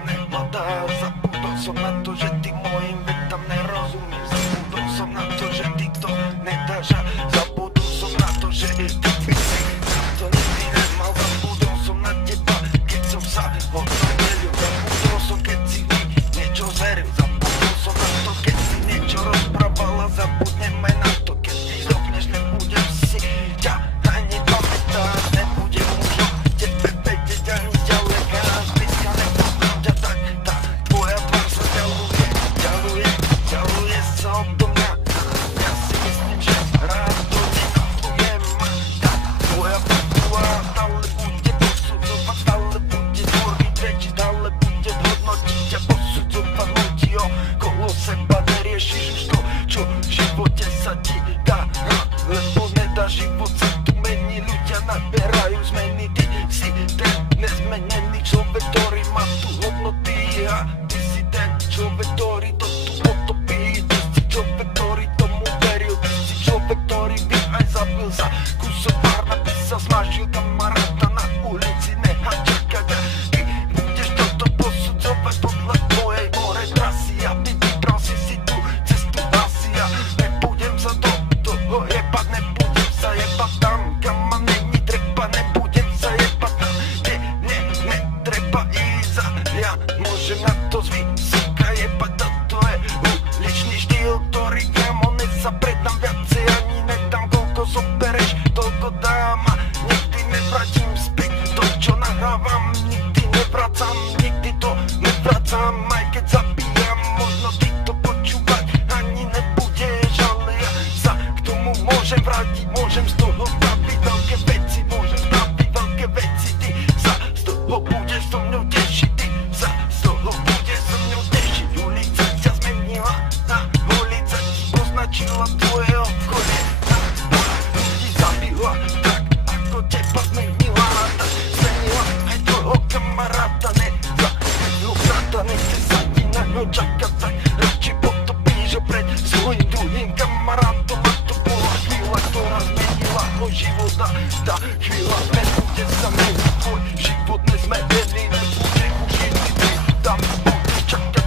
ne mladá. Zabudol som na to, že ty mojim vetám nerozumíš. Zabudol som na to, že ty to nedáš a zabudol som na to, že ty by si to nikdy nemal. Zabudol som na teba, keď som sa oddelil. Zabudol som, keď si mi niečo zveril. Zabudol som na to, keď si niečo rozprávala. Zabudneme na to, keď ty zokneš, nebudem si ťa ani pamätať. Nebudem už o tebe vedieť ani ďalej. Až blízka nepoznám ťa, tak tá tvoja tvár sa ďaluje, ďaluje sa odo mňa. Ja si myslím, že rád to nenaplujem. Tá tvoja figura stále bude posudzovať, stále bude tvoriť reči, stále bude hodnotiť a posudzovať ľudí okolo seba. Neriešiš už to, čo v živote sa ti dá, lebo nedá, život sa tu mení, ľudia naberajú zmeny. Ty si ten nezmenený človek, ktorý má tu hodnoty a ty si ten človek, ktorý to tu potopí. Ty si človek, ktorý tomu veril, ty si človek, ktorý by aj zabil za kusok párna, by sa zmážil kamaráta na ulici, nechá čakať a ty budeš toto posudzovať podľa tvojej more trasy, aby vybral si tú cestu asi a nebudem sa do toho jebať, nebudem sa jebať tam, kam ma není treba, nebudem sa jebať tam, kde netreba ísť a ja môžem na to zvysúka jebať a to je uličný štýl, ktorý kámo nezapredám viacej, ani nedám, koľko zobereš, toľko dám a nikdy nevrátím späť to, čo nahrávam, nikdy nevracam, nikdy to nevracam, aj keď zabíjam, možno ty to počúvať ani nebudeš, ale ja sa k tomu môžem vrátiť, môžem z toho spraviť veľké veci, môžem spraviť veľké veci, ty sa z toho budeš so mnou tešiť, ty sa z toho budeš so mnou tešiť, ulica ťa zmenila, tá ulica ti označila tvoje okolie, tá ľudí zabila, tak ako teba zmenila, tak zmenila aj tvojho kamaráta, nezabilo brata, nechce sa ti na ňo čakať, tak radšej potopíš ho pred svojim druhým kamarátom a to bola chvíľa, ktorá zmenila môj život a tá chvíľa nebude sa meniť, tvoj život nezmenený, nebude už iný, ty tam budeš čakať.